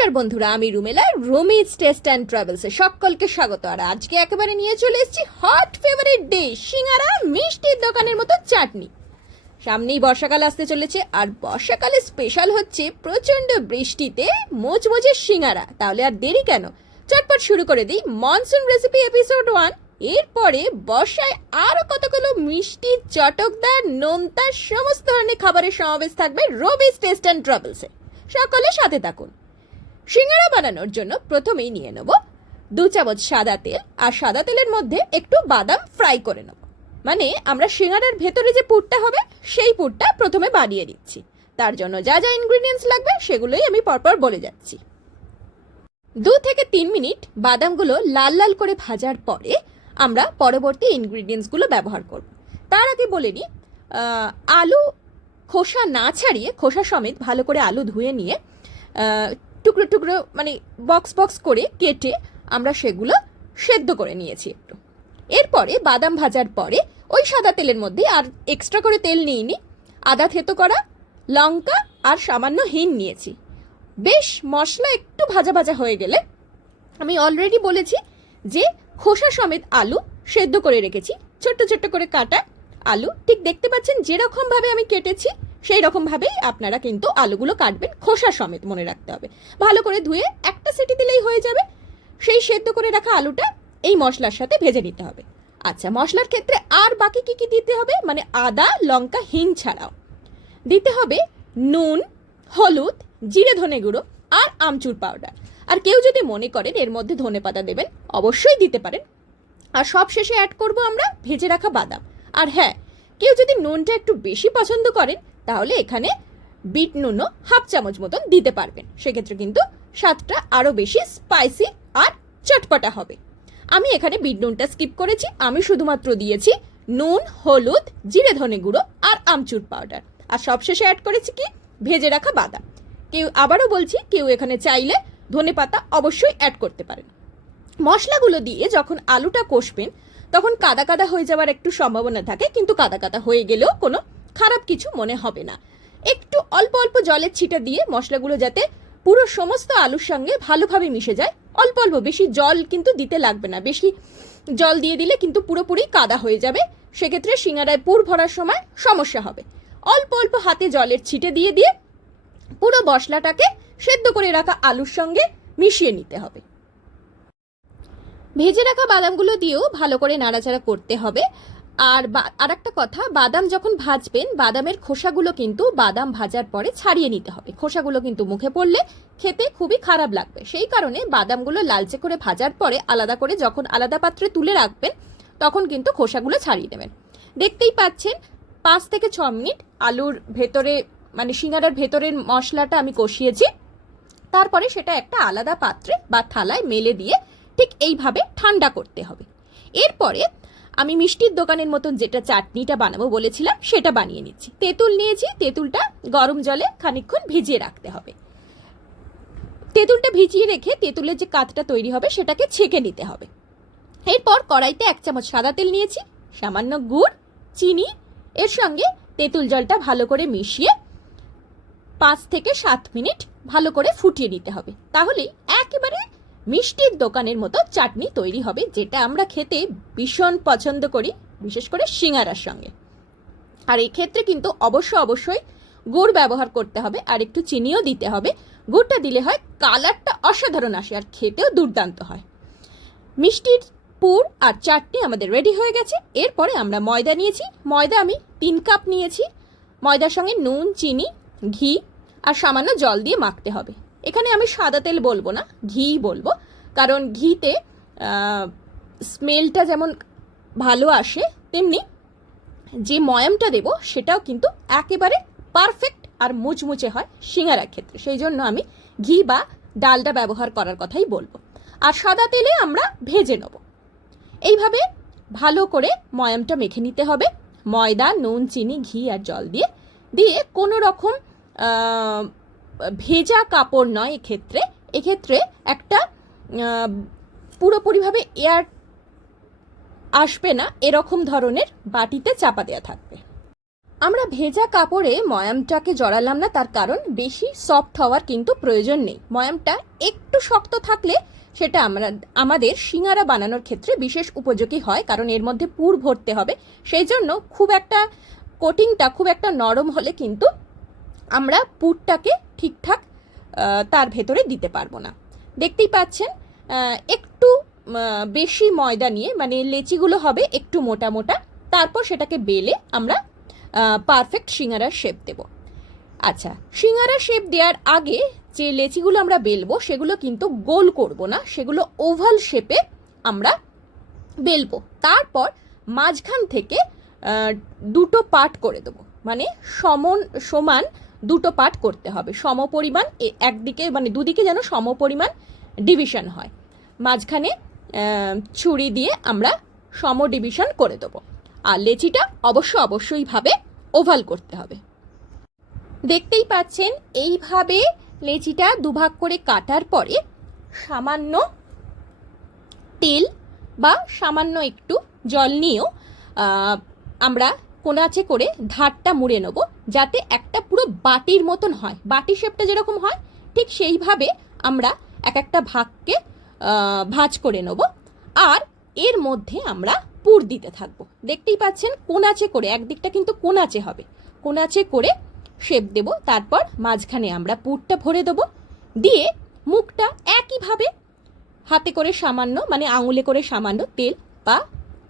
নমস্কার বন্ধুরা, আমি রুমেলা, রুমিজ টেস্ট অ্যান্ড ট্রাভেলসে সকলকে স্বাগত। আর আজকে একেবারে নিয়ে চলে এসেছি হট ফেভারিট ডিশ সিঙ্গারা, মিষ্টির দোকানের মতো চাটনি। সামনেই বর্ষাকাল আসতে চলেছে, আর বর্ষাকালে স্পেশাল হচ্ছে প্রচণ্ড বৃষ্টিতে মোচমোচে সিঙ্গারা। তাহলে আর দেরি কেন? চটপট শুরু করে দিই মনসুন রেসিপি এপিসোড ওয়ান এরপরে বর্ষায় আরও কতগুলো মিষ্টি, চটকদার, নোনতা, সমস্ত ধরনের খাবারের সমাবেশ থাকবে রবিস টেস্ট অ্যান্ড ট্রাভেলসে। সকলে সাথে থাকুন। সিঙ্গারা বানানোর জন্য প্রথমেই নিয়ে নেব দু চামচ সাদা তেল আর সাদা তেলের মধ্যে একটু বাদাম ফ্রাই করে নেব। মানে আমরা সিঙ্গারার ভেতরে যে পুরটা হবে, সেই পুরটা প্রথমে বানিয়ে দিচ্ছি তার জন্য যা যা ইনগ্রিডিয়েন্টস লাগবে, সেগুলোই আমি পরপর বলে যাচ্ছি। দু থেকে তিন মিনিট বাদামগুলো লাল লাল করে ভাজার পরে আমরা পরবর্তী ইনগ্রিডিয়েন্টসগুলো ব্যবহার করব। তার আগে বলে নিই আলু খোসা না ছাড়িয়ে, খোসা সমেত ভালো করে আলু ধুয়ে নিয়ে টুকরো টুকরো মানে বক্স বক্স করে কেটে আমরা সেগুলো সেদ্ধ করে নিয়েছি একটু। এরপরে বাদাম ভাজার পরে ওই সাদা তেলের মধ্যে আর এক্সট্রা করে তেল নিইনি, আদা থেতো করা, লঙ্কা আর সামান্য হিং নিয়েছি। বেশ মশলা একটু ভাজা ভাজা হয়ে গেলে আমি অলরেডি বলেছি যে খোসা সমেত আলু সেদ্ধ করে রেখেছি, ছোট্ট ছোট্ট করে কাটা আলু। ঠিক দেখতে পাচ্ছেন যেরকম ভাবে আমি কেটেছি সেই রকম ভাবেই আপনারা কিন্তু আলুগুলো কাটবেন, খোসা সমেত মনে রাখতে হবে। ভালো করে ধুয়ে একটা সিটি দিলেই হয়ে যাবে। সেই সেদ্ধ করে রাখা আলুটা এই মশলার সাথে ভেজে নিতে হবে। আচ্ছা মশলার ক্ষেত্রে আর বাকি কি কি দিতে হবে? মানে আদা, লঙ্কা, হিং ছাড়াও। দিতে হবে নুন, হলুদ, জিরে ধনে গুঁড়ো আর আমচুর পাউডার। আর কেউ যদি মনে করেন এর মধ্যে ধনে পাতা দেবেন, অবশ্যই দিতে পারেন। আর সব শেষে অ্যাড করব আমরা ভেজে রাখা বাদাম। আর হ্যাঁ কেউ যদি নুনটা একটু বেশি পছন্দ করেন তাহলে এখানে বিট নুনও হাফ চামচ মতন দিতে পারবেন। সেক্ষেত্রে কিন্তু স্বাদটা আরও বেশি স্পাইসি আর চটপটা হবে। আমি এখানে বিট নুনটা স্কিপ করেছি। আমি শুধুমাত্র দিয়েছি নুন, হলুদ, জিরে ধনে গুঁড়ো আর আমচুর পাউডার আর সবশেষে অ্যাড করেছি কি? ভেজে রাখা বাদাম। কেউ আবারও বলছি, কেউ এখানে চাইলে ধনে পাতা অবশ্যই অ্যাড করতে পারেন। মশলাগুলো দিয়ে যখন আলুটা কষবেন, তখন কাদা কাদা হয়ে যাওয়ার একটু সম্ভাবনা থাকে, কিন্তু কাদা কাদা হয়ে গেলেও কোনো খারাপ কিছু মনে হবে না। একটু অল্প অল্প জলের ছিটা দিয়ে মশলাগুলো যাতে পুরো সমস্ত আলুর সঙ্গে ভালোভাবে মিশে যায়। অল্প অল্প, বেশি জল কিন্তু দিতে লাগবে না। বেশি জল দিয়ে দিলে কিন্তু পুরোপুরি কাদা হয়ে যাবে। সেক্ষেত্রে সিঙ্গারায় পুর ভরার সময় সমস্যা হবে। অল্প অল্প হাতে জলের ছিটে দিয়ে দিয়ে পুরো মশলাটাকে সেদ্ধ করে রাখা আলুর সঙ্গে মিশিয়ে নিতে হবে। ভেজে রাখা বাদামগুলো দিয়েও ভালো করে নাড়াচাড়া করতে হবে। আর আর একটা কথা, বাদাম যখন ভাজবেন, বাদামের খোসাগুলো কিন্তু বাদাম ভাজার পরে ছাড়িয়ে নিতে হবে। খোসাগুলো কিন্তু মুখে পড়লে খেতে খুবই খারাপ লাগবে। সেই কারণে বাদামগুলো লালচে করে ভাজার পরে আলাদা করে যখন আলাদা পাত্রে তুলে রাখবেন, তখন কিন্তু খোসাগুলো ছাড়িয়ে দেবেন। দেখতেই পাচ্ছেন, পাঁচ থেকে ছ মিনিট আলুর ভেতরে মানে সিঙ্গারার ভেতরের মশলাটা আমি কষিয়েছি। তারপরে সেটা একটা আলাদা পাত্রে বা থালায় মেলে দিয়ে ঠিক এইভাবে ঠান্ডা করতে হবে। এরপরে আমি মিষ্টির দোকানের মতন যেটা চাটনিটা বানাবো বলেছিলাম, সেটা বানিয়ে নিচ্ছি। তেঁতুল নিয়েছি, তেঁতুলটা গরম জলে খানিকক্ষণ ভিজিয়ে রাখতে হবে। তেঁতুলটা ভিজিয়ে রেখে তেঁতুলের যে কাতটা তৈরি হবে, সেটাকে ছেঁকে নিতে হবে। এরপর কড়াইতে এক চামচ সাদা তেল নিয়েছি, সামান্য গুড়, চিনি, এর সঙ্গে তেঁতুল জলটা ভালো করে মিশিয়ে পাঁচ থেকে সাত মিনিট ভালো করে ফুটিয়ে নিতে হবে। তাহলেই একেবারে মিষ্টির দোকানের মতো চাটনি তৈরি হবে, যেটা আমরা খেতে ভীষণ পছন্দ করি, বিশেষ করে সিঙ্গারার সঙ্গে। আর এই ক্ষেত্রে কিন্তু অবশ্য অবশ্যই গুড় ব্যবহার করতে হবে, আর একটু চিনিও দিতে হবে। গুড়টা দিলে হয় কালারটা অসাধারণ আসে, আর খেতেও দুর্দান্ত হয়। মিষ্টির পুর আর চাটনি আমাদের রেডি হয়ে গেছে। এরপরে আমরা ময়দা নিয়েছি। ময়দা আমি তিন কাপ নিয়েছি। ময়দার সঙ্গে নুন, চিনি, ঘি আর সামান্য জল দিয়ে মাখতে হবে। এখানে আমি সাদা তেল বলব না, ঘি বলব। কারণ ঘিতে স্মেলটা যেমন ভালো আসে, তেমনি যে ময়ামটা দেব সেটাও কিন্তু একেবারে পারফেক্ট আর মুচমুচে হয় সিঙ্গারার ক্ষেত্রে। সেই জন্য আমি ঘি বা ডালটা ব্যবহার করার কথাই বলব। আর সাদা তেলে আমরা ভেজে নেব। এইভাবে ভালো করে ময়ামটা মেখে নিতে হবে। ময়দা, নুন, চিনি, ঘি আর জল দিয়ে। দিয়ে কোনো রকম ভেজা কাপড় নয় এক্ষেত্রে। এক্ষেত্রে একটা পুরোপুরিভাবে এয়ার আসবে না, এরকম ধরনের বাটিতে চাপা দেওয়া থাকবে। আমরা ভেজা কাপড়ে ময়ামটাকে জড়ালাম না, তার কারণ বেশি সফট হওয়ার কিন্তু প্রয়োজন নেই। ময়ামটা একটু শক্ত থাকলে সেটা আমরা, আমাদের সিঙ্গারা বানানোর ক্ষেত্রে বিশেষ উপযোগী হয়, কারণ এর মধ্যে পুর ভরতে হবে। সেই জন্য খুব একটা কোটিংটা খুব একটা নরম হলে কিন্তু আমরা পুরটাকে ঠিকঠাক তার ভেতরে দিতে পারব না। দেখতেই পাচ্ছেন একটু বেশি ময়দা নিয়ে মানে লেচিগুলো হবে একটু মোটা মোটা, তারপর সেটাকে বেলে আমরা পারফেক্ট সিঙ্গারার শেপ দেব। আচ্ছা সিঙ্গারার শেপ দেওয়ার আগে যে লেচিগুলো আমরা বেলবো, সেগুলো কিন্তু গোল করব না, সেগুলো ওভাল শেপে আমরা বেলবো। তারপর মাঝখান থেকে দুটো পার্ট করে দেবো। মানে সমন, সমান দুটো পার্ট করতে হবে। সমপরিমাণ একদিকে মানে দুদিকে যেন সমপরিমাণ ডিভিশন হয়। মাঝখানে ছুরি দিয়ে আমরা সম ডিভিশন করে দেবো। আর লেচিটা অবশ্য অবশ্যইভাবে ওভাল করতে হবে। দেখতেই পাচ্ছেন, এইভাবে লেচিটা দুভাগ করে কাটার পরে সামান্য তেল বা সামান্য একটু জল নিয়েও আমরা কোনাচে করে ধারটা মুড়ে নেব, যাতে একটা পুরো বাটির মতন হয়। বাটি শেপটা যেরকম হয়, ঠিক সেইভাবে আমরা এক একটা ভাগকে ভাঁজ করে নেব। আর এর মধ্যে আমরা পুর দিতে থাকব। দেখতেই পাচ্ছেন, কোনাচে করে, একদিকটা কিন্তু কোনাচে হবে। কোনাচে করে শেপ দেব, তারপর মাঝখানে আমরা পুরটা ভরে দেবো। দিয়ে মুখটা একইভাবে হাতে করে সামান্য মানে আঙুলে করে সামান্য তেল বা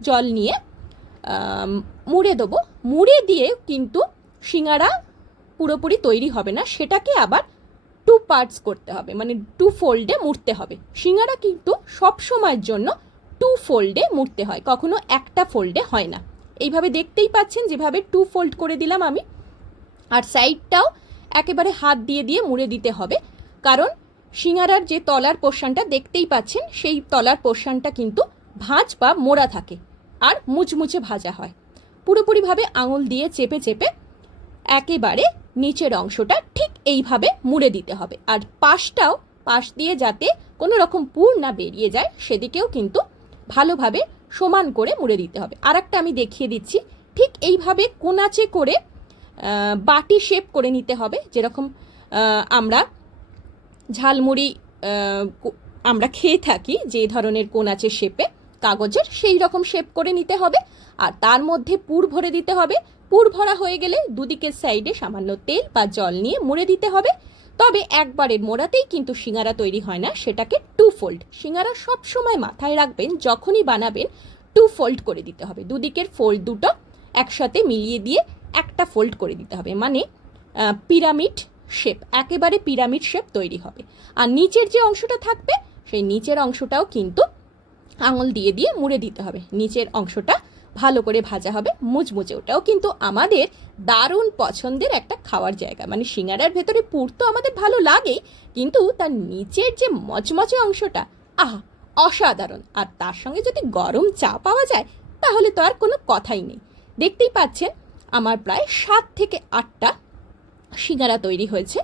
জল নিয়ে মুড়ে দেবো। মুড়ে দিয়ে কিন্তু সিঙ্গারা পুরোপুরি তৈরি হবে না। সেটাকে আবার টু পার্টস করতে হবে মানে টু ফোল্ডে মুড়তে হবে। সিঙ্গারা কিন্তু সব সময়ের জন্য টু ফোল্ডে মুড়তে হয়, কখনো একটা ফোল্ডে হয় না। এইভাবে দেখতেই পাচ্ছেন, যেভাবে টু ফোল্ড করে দিলাম আমি। আর সাইডটাও একেবারে হাত দিয়ে দিয়ে মুড়ে দিতে হবে। কারণ সিঙ্গারার যে তলার পোর্শনটা দেখতেই পাচ্ছেন, সেই তলার পোর্শনটা কিন্তু ভাঁজ বা মোড়া থাকে। আর মুচমুচে ভাজা হয়। পুরোপুরিভাবে আঙুল দিয়ে চেপে চেপে একেবারে নিচের অংশটা ঠিক এইভাবে মুড়ে দিতে হবে। আর পাশটাও পাশ দিয়ে যাতে কোনো রকম পুর না বেরিয়ে যায়, সেদিকেও কিন্তু ভালোভাবে সমান করে মুড়ে দিতে হবে। আর একটা আমি দেখিয়ে দিচ্ছি, ঠিক এইভাবে কোনাচে করে বাটি শেপ করে নিতে হবে। যেরকম আমরা ঝালমুড়ি আমরা খেয়ে থাকি যে ধরনের কোনাচে শেপে। কাগজের সেই রকম শেপ করে নিতে হবে। আর তার মধ্যে পুর ভরে দিতে হবে। পুর ভরা হয়ে গেলে দুদিকের সাইডে সামান্য তেল বা জল নিয়ে মুড়ে দিতে হবে। তবে একবারের মোড়াতেই কিন্তু সিঙ্গারা তৈরি হয় না, সেটাকে টু ফোল্ড সিঙ্গারা সব সময় মাথায় রাখবেন, যখনই বানাবেন টু ফোল্ড করে দিতে হবে। দুদিকের ফোল্ড দুটো একসাথে মিলিয়ে দিয়ে একটা ফোল্ড করে দিতে হবে। মানে পিরামিড শেপ একেবারে পিরামিড শেপ তৈরি হবে। আর নিচের যে অংশটা থাকবে, সেই নিচের অংশটাও কিন্তু আঙুল দিয়ে দিয়ে মুড়ে দিতে হবে। নিচের অংশটা ভালো করে ভাজা হবে, মুচমুচে ওটাও কিন্তু আমাদের দারুণ পছন্দের একটা খাওয়ার জায়গা। মানে সিঙ্গারার ভেতরে পুর তো আমাদের ভালো লাগেই, কিন্তু তার নিচের যে মচমচে অংশটা, আহা, অসাধারণ। আর তার সঙ্গে যদি গরম চা পাওয়া যায়, তাহলে তো আর কোনো কথাই নেই। দেখতেই পাচ্ছেন, আমার প্রায় সাত থেকে আটটা সিঙ্গারা তৈরি হয়েছে।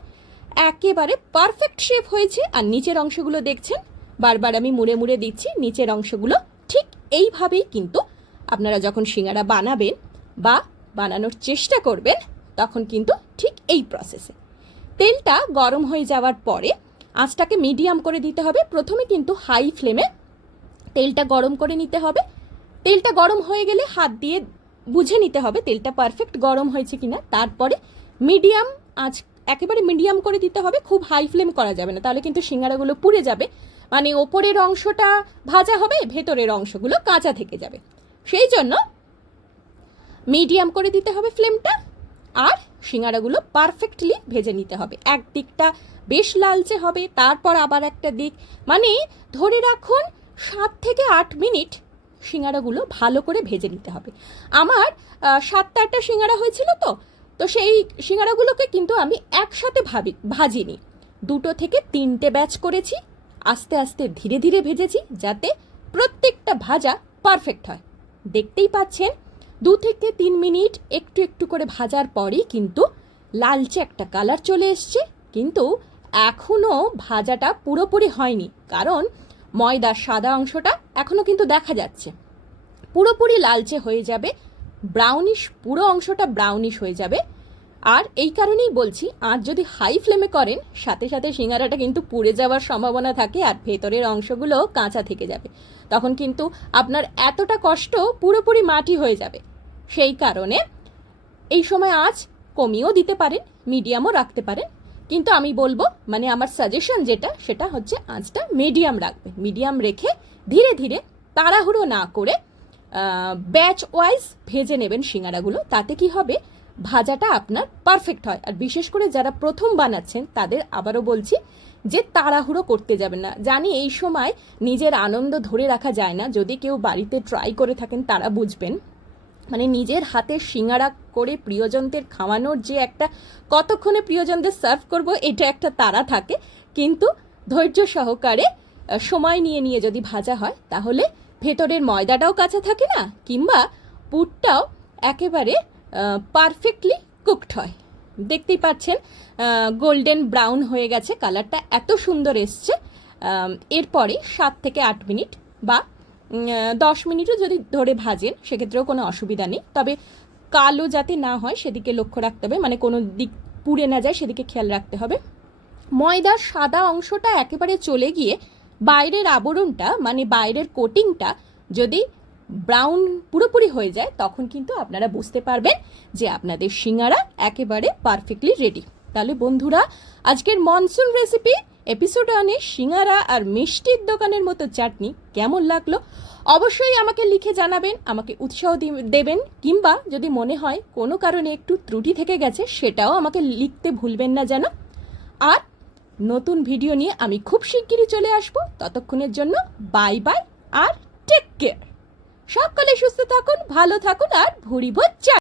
একেবারে পারফেক্ট শেপ হয়েছে। আর নিচের অংশগুলো দেখছেন বারবার আমি মুড়ে মুড়ে দিচ্ছি, নিচের অংশগুলো ঠিক এইভাবেই কিন্তু আপনারা যখন সিঙ্গারা বানাবেন বা বানানোর চেষ্টা করবেন, তখন কিন্তু ঠিক এই প্রসেসে তেলটা গরম হয়ে যাওয়ার পরে আঁচটাকে মিডিয়াম করে দিতে হবে। প্রথমে কিন্তু হাই ফ্লেমে তেলটা গরম করে নিতে হবে। তেলটা গরম হয়ে গেলে হাত দিয়ে বুঝে নিতে হবে তেলটা পারফেক্ট গরম হয়েছে কিনা। তারপরে মিডিয়াম আঁচ, একেবারে মিডিয়াম করে দিতে হবে। খুব হাই ফ্লেম করা যাবে না, তাহলে কিন্তু সিঙ্গারাগুলো পুড়ে যাবে। মানে ওপরের অংশটা ভাজা হবে, ভেতরের অংশগুলো কাঁচা থেকে যাবে। সেই জন্য মিডিয়াম করে দিতে হবে ফ্লেমটা, আর সিঙ্গারাগুলো পারফেক্টলি ভেজে নিতে হবে। এক দিকটা বেশ লালচে হবে, তারপর আবার একটা দিক। মানে ধরে রাখুন, সাত থেকে আট মিনিট সিঙ্গারাগুলো ভালো করে ভেজে নিতে হবে। আমার সাতটা আটটা সিঙ্গারা হয়েছিল তো তো সেই সিঙ্গারাগুলোকে কিন্তু আমি একসাথে ভাবি, ভাজিনি। দুটো থেকে তিনটে ব্যাচ করেছি আস্তে আস্তে ধীরে ধীরে ভেজেছি যাতে প্রত্যেকটা ভাজা পারফেক্ট হয়। দেখতেই পাচ্ছেন, দু থেকে তিন মিনিট একটু একটু করে ভাজার পরেই কিন্তু লালচে একটা কালার চলে এসছে। কিন্তু এখনও ভাজাটা পুরোপুরি হয়নি, কারণ ময়দার সাদা অংশটা এখনও কিন্তু দেখা যাচ্ছে। পুরোপুরি লালচে হয়ে যাবে ব্রাউনিশ পুরো অংশটা ব্রাউনিশ হয়ে যাবে। আর এই কারণেই বলছি আজ যদি হাই ফ্লেমে করেন, সাথে সাথে সিঙ্গারাটা কিন্তু পুড়ে যাওয়ার সম্ভাবনা থাকে আর ভেতরের অংশগুলো কাঁচা থেকে যাবে। তখন কিন্তু আপনার এতটা কষ্ট পুরোপুরি মাটি হয়ে যাবে। সেই কারণে এই সময় আঁচ কমিয়েও দিতে পারেন মিডিয়ামও রাখতে পারেন। কিন্তু আমি বলব মানে আমার সাজেশন যেটা, সেটা হচ্ছে আঁচটা মিডিয়াম রাখবেন। মিডিয়াম রেখে ধীরে ধীরে তাড়াহুড়ো না করে ব্যাচ ওয়াইজ ভেজে নেবেন সিঙ্গারাগুলো, তাতে কি হবে? ভাজাটা আপনার পারফেক্ট হয়। আর বিশেষ করে যারা প্রথম বানাচ্ছেন, তাদের আবারও বলছি যে তাড়াহুড়ো করতে যাবেন না। জানি এই সময় নিজের আনন্দ ধরে রাখা যায় না। যদি কেউ বাড়িতে ট্রাই করে থাকেন, তারা বুঝবেন। মানে নিজের হাতে সিঙ্গারা করে প্রিয়জনদের খাওয়ানোর যে একটা, কতক্ষণে প্রিয়জনদের সার্ভ করব, এটা একটা তারা থাকে। কিন্তু ধৈর্য সহকারে সময় নিয়ে নিয়ে যদি ভাজা হয়, তাহলে ভেতরের ময়দাটাও কাঁচা থাকে না, কিংবা পুরটাও একেবারে পারফেক্টলি কুকড হয়। দেখতেই পাচ্ছেন গোল্ডেন ব্রাউন হয়ে গেছে কালারটা এত সুন্দর এসছে। এরপরে সাত থেকে আট মিনিট বা দশ মিনিটও যদি ধরে ভাজেন, সেক্ষেত্রেও কোনো অসুবিধা নেই। তবে কালো যাতে না হয়, সেদিকে লক্ষ্য রাখতে হবে। মানে কোনো দিক পুড়ে না যায়, সেদিকে খেয়াল রাখতে হবে। ময়দার সাদা অংশটা একেবারে চলে গিয়ে বাইরের আবরণটা মানে বাইরের কোটিংটা যদি ব্রাউন পুরোপুরি হয়ে যায়, তখন কিন্তু আপনারা বুঝতে পারবেন যে আপনাদের সিঙ্গারা একেবারে পারফেক্টলি রেডি তাহলে বন্ধুরা, আজকের মনসুন রেসিপি এপিসোড আনে সিঙ্গারা আর মিষ্টির দোকানের মতো চাটনি কেমন লাগল? অবশ্যই আমাকে লিখে জানাবেন, আমাকে উৎসাহ দেবেন, কিংবা যদি মনে হয় কোনো কারণে একটু ত্রুটি থেকে গেছে, সেটাও আমাকে লিখতে ভুলবেন না যেন। আর নতুন ভিডিও নিয়ে আমি খুব শিগগিরই চলে আসব। ততক্ষণের জন্য বাই বাই আর টেক কেয়ার। সকলে সুস্থ থাকুন, ভালো থাকুন আর ভুড়ি ভোজ চা